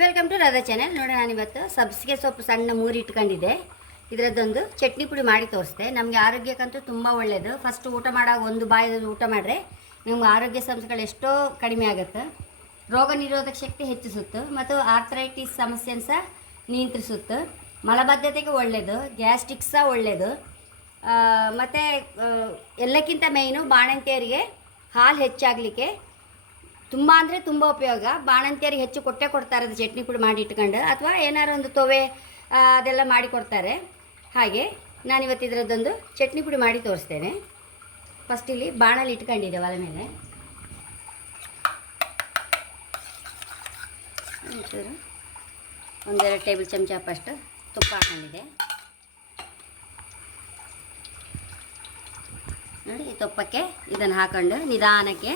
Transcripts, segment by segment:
Welcome to Radha channel. ನೋಡಿ, ನಾನಿವತ್ತು ಸಬ್ಸಿಗೆ ಸೊಪ್ಪು ಸಣ್ಣ 3 ಇಟ್ಕೊಂಡಿದ್ದೆ. ಇದರದ್ದೊಂದು ಚಟ್ನಿ ಪುಡಿ ಮಾಡಿ ತೋರಿಸ್ದೆ. ನಮಗೆ ಆರೋಗ್ಯಕ್ಕಂತೂ ತುಂಬ ಒಳ್ಳೆಯದು. ಫಸ್ಟ್ ಊಟ ಮಾಡಾಗ ಒಂದು ಬಾಯಿದು ಊಟ ಮಾಡಿದ್ರೆ ನಮ್ಗೆ ಆರೋಗ್ಯ ಸಮಸ್ಯೆಗಳು ಎಷ್ಟೋ ಕಡಿಮೆ ಆಗುತ್ತೆ. ರೋಗ ನಿರೋಧಕ ಶಕ್ತಿ ಹೆಚ್ಚಿಸುತ್ತೆ ಮತ್ತು ಆರ್ಥರೈಟಿಸ್ ಸಮಸ್ಯೆನ ಸಹ ನಿಯಂತ್ರಿಸುತ್ತೆ. ಮಲಬದ್ಧತೆಗೆ ಒಳ್ಳೆಯದು, ಗ್ಯಾಸ್ಟ್ರಿಕ್ ಸಹ ಒಳ್ಳೆಯದು. ಮತ್ತು ಎಲ್ಲಕ್ಕಿಂತ ಮೇಯ್ನು ಬಾಣಂತಿಯರಿಗೆ ಹಾಲು ಹೆಚ್ಚಾಗಲಿಕ್ಕೆ ತುಂಬ ಅಂದರೆ ತುಂಬ ಉಪಯೋಗ. ಬಾಣಂತಿಯರಿಗೆ ಹೆಚ್ಚು ಕೊಡ್ತಾರೆ ಅದು ಚಟ್ನಿ ಪುಡಿ ಮಾಡಿ ಇಟ್ಕೊಂಡು, ಅಥವಾ ಏನಾರು ಒಂದು ತೊವೆ ಅದೆಲ್ಲ ಮಾಡಿ ಕೊಡ್ತಾರೆ. ಹಾಗೆ ನಾನಿವತ್ತು ಇದರದ್ದೊಂದು ಚಟ್ನಿ ಪುಡಿ ಮಾಡಿ ತೋರಿಸ್ತೇನೆ. ಫಸ್ಟ್ ಇಲ್ಲಿ ಬಾಣಲ್ಲಿ ಇಟ್ಕೊಂಡಿದ್ದೆ ಒಲೆ ಮೇಲೆ. ಒಂದೆರಡು ಟೇಬಲ್ ಚಮಚ ಅಷ್ಟು ತುಪ್ಪ ಹಾಕೊಂಡಿದ್ದೆ. ನೋಡಿ, ಈ ತುಪ್ಪಕ್ಕೆ ಇದನ್ನು ಹಾಕೊಂಡು ನಿಧಾನಕ್ಕೆ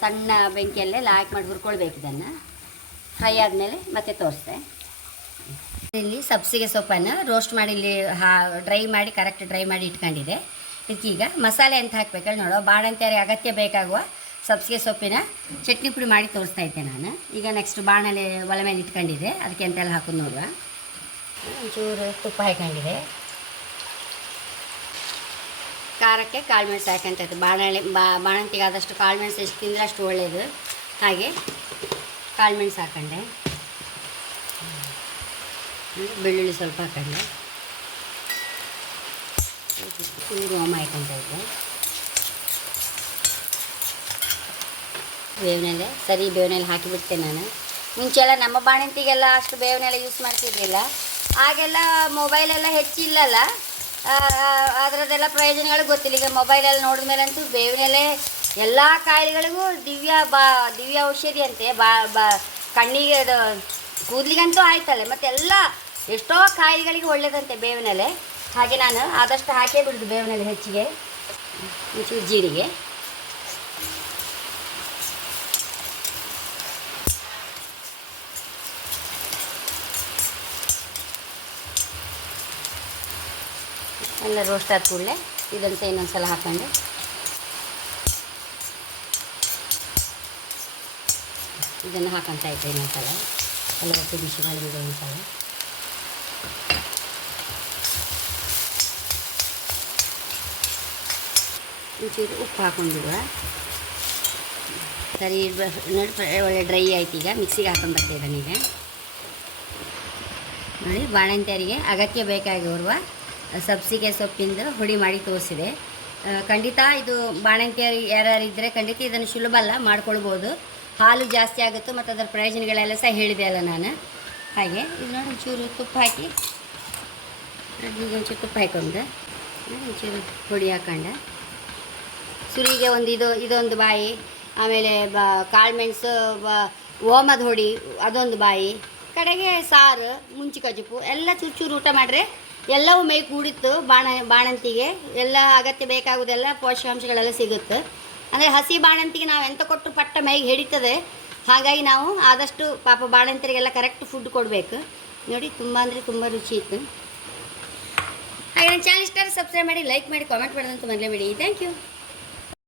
ಸಣ್ಣ ಬೆಂಕಿಯಲ್ಲೇ ಲಾಕ್ ಮಾಡಿ ಹುರ್ಕೊಳ್ಬೇಕು. ಇದನ್ನು ಫ್ರೈ ಆದಮೇಲೆ ಮತ್ತೆ ತೋರಿಸ್ದೆ. ಇಲ್ಲಿ ಸಬ್ಸಿಗೆ ಸೊಪ್ಪನ್ನು ರೋಸ್ಟ್ ಮಾಡಿ ಇಲ್ಲಿ ಡ್ರೈ ಮಾಡಿ ಕರೆಕ್ಟ್ ಡ್ರೈ ಮಾಡಿ ಇಟ್ಕೊಂಡಿದೆ. ಇದಕ್ಕೀಗ ಮಸಾಲೆ ಅಂತ ಹಾಕಬೇಕಲ್ಲ ನೋಡೋ, ಬಾಣಂತಿಯರಿಗೆ ಅಗತ್ಯ ಬೇಕಾಗುವ ಸಬ್ಸಿಗೆ ಸೊಪ್ಪಿನ ಚಟ್ನಿ ಪುಡಿ ಮಾಡಿ ತೋರಿಸ್ತಾ ಇದ್ದೆ ನಾನು. ಈಗ ನೆಕ್ಸ್ಟ್ ಬಾಣಲೆ ಒಲೆ ಮೇಲೆ ಇಟ್ಕೊಂಡಿದ್ದೆ, ಅದಕ್ಕೆ ಎಂತೆಲ್ಲ ಹಾಕೋದು ನೋಡುವ. ಒಂಚೂರು ತುಪ್ಪ ಹಾಕೊಂಡಿದೆ. ಖಾರಕ್ಕೆ ಕಾಳು ಮೆಣಸು ಹಾಕಂತದ್ದು. ಬಾಣಂತಿಗೆ ಆದಷ್ಟು ಕಾಳು ಮೆಣಸು ಎಷ್ಟು ತಿಂದರೆ ಅಷ್ಟು ಒಳ್ಳೆಯದು. ಹಾಗೆ ಕಾಳು ಮೆಣಸು ಹಾಕೊಂಡೆ, ಬೆಳ್ಳುಳ್ಳಿ ಸ್ವಲ್ಪ ಹಾಕೊಂಡೆ, ಚೂರು ಓಮ ಹಾಕೊಂತ ಇದ್ದೆ. ಬೇವಿನೆಲೆ ಬೇವಿನೆಲೆ ಹಾಕಿಬಿಡ್ತೆ ನಾನು. ಮುಂಚೆಲ್ಲ ನಮ್ಮ ಬಾಣಂತಿಗೆಲ್ಲ ಅಷ್ಟು ಬೇವಿನೆಲೆ ಯೂಸ್ ಮಾಡ್ತಿರಲಿಲ್ಲ. ಆಗೆಲ್ಲ ಮೊಬೈಲೆಲ್ಲ ಹೆಚ್ಚಿಲ್ಲಲ್ಲ, ಅದರದ್ದೆಲ್ಲ ಪ್ರಯೋಜನಗಳು ಗೊತ್ತಿಲ್ಲ. ಈಗ ಮೊಬೈಲಲ್ಲಿ ನೋಡಿದ ಮೇಲಂತೂ ಬೇವಿನೆಲೆ ಎಲ್ಲ ಕಾಯಿಲೆಗಳಿಗೂ ದಿವ್ಯ ಔಷಧಿ ಅಂತೆ. ಕಣ್ಣಿಗೆ ಅದು ಕೂದಲಿಗಂತೂ ಆಯ್ತಲ್ಲ, ಮತ್ತು ಎಲ್ಲ ಎಷ್ಟೋ ಕಾಯಿಲೆಗಳಿಗೆ ಒಳ್ಳೆಯದಂತೆ ಬೇವಿನೆಲೆ. ಹಾಗೆ ನಾನು ಆದಷ್ಟು ಹಾಕೇ ಬಿಡೋದು ಬೇವಿನೆಲೆ ಹೆಚ್ಚಿಗೆ. ಒಂಚೂರು ಜೀರಿಗೆ, ಎಲ್ಲ ರೋಸ್ಟ್ ಆದ ಕೂಡಲೇ ಇದನ್ನು ಸಹ ಇನ್ನೊಂದು ಸಲ ಹಾಕ್ಕೊಂಡು ಇದನ್ನು ಹಾಕೊತಾ ಇದ್ದೆ. ಇನ್ನೊಂದು ಸಲ ಎಲ್ಲ ಒಟ್ಟು ಬಿಸಿ ಮಾಡಿಬಿಡು. ಒಂದು ಸಲ ಒಂಚೂರು ಉಪ್ಪು ಹಾಕ್ಕೊಂಡ್ಬಿಡುವ. ಸರಿ, ಒಳ್ಳೆ ಡ್ರೈ ಆಯ್ತು. ಈಗ ಮಿಕ್ಸಿಗೆ ಹಾಕೊಂಡು ಬರ್ತಿದ್ದಾನೆ. ಈಗ ನೋಡಿ, ಬಾಣಂತಿಯರಿಗೆ ಅಗತ್ಯ ಬೇಕಾಗಿರುವ ಸಬ್ಸಿಗೆ ಸೊಪ್ಪಿಂದ ಹುಡಿ ಮಾಡಿ ತೋರಿಸಿದೆ. ಖಂಡಿತ ಇದು ಬಾಣಂತಿಯರು ಯಾರು ಇದ್ದರೆ ಖಂಡಿತ ಇದನ್ನು ಸುಲಭ ಅಲ್ಲ, ಮಾಡ್ಕೊಳ್ಬೋದು. ಹಾಲು ಜಾಸ್ತಿ ಆಗುತ್ತೆ ಮತ್ತು ಅದರ ಪ್ರಯೋಜನಗಳೆಲ್ಲ ಸಹ ಹೇಳಿದೆ ಅಲ್ಲ ನಾನು. ಹಾಗೆ ಇದು ನೋಡಿ, ಒಂಚೂರು ತುಪ್ಪ ಹಾಕಿ, ಈಗ ಒಂಚೂರು ತುಪ್ಪ ಹಾಕೊಂಡು ಒಂಚೂರು ಹುಡಿ ಹಾಕೊಂಡೆ. ಸುರಿಗೆ ಇದೊಂದು ಬಾಯಿ, ಆಮೇಲೆ ಕಾಳು ಮೆಣಸು, ಓಮದ ಹುಡಿ ಅದೊಂದು ಬಾಯಿ, ಕಡೆಗೆ ಸಾರು, ಮುಂಚಿ ಕಜುಪು ಎಲ್ಲ ಚೂರು ಊಟ ಮಾಡಿದ್ರೆ ಎಲ್ಲವೂ ಮೈ ಕೂಡಿತ್ತು. ಬಾಣಂತಿಗೆ ಎಲ್ಲ ಅಗತ್ಯ ಬೇಕಾಗುವುದೆಲ್ಲ ಪೋಷಕಾಂಶಗಳೆಲ್ಲ ಸಿಗುತ್ತೆ. ಅಂದರೆ ಹಸಿ ಬಾಣಂತಿಗೆ ನಾವು ಎಂತ ಕೊಟ್ಟು ಪಟ್ಟ ಮೈಗೆ ಹಿಡಿತದೆ. ಹಾಗಾಗಿ ನಾವು ಆದಷ್ಟು ಪಾಪ ಬಾಣಂತಿಯರಿಗೆಲ್ಲ ಕರೆಕ್ಟ್ ಫುಡ್ ಕೊಡಬೇಕು. ನೋಡಿ, ತುಂಬ ಅಂದರೆ ತುಂಬ ರುಚಿ ಇತ್ತು. ಹಾಗೆ ನನ್ನ ಚಾನಲ್ ಇಷ್ಟ ಸಬ್ಸ್ಕ್ರೈಬ್ ಮಾಡಿ, ಲೈಕ್ ಮಾಡಿ, ಕಾಮೆಂಟ್ ಮಾಡೋದಂತ ಮರಲೇಬೇಡಿ. Thank you.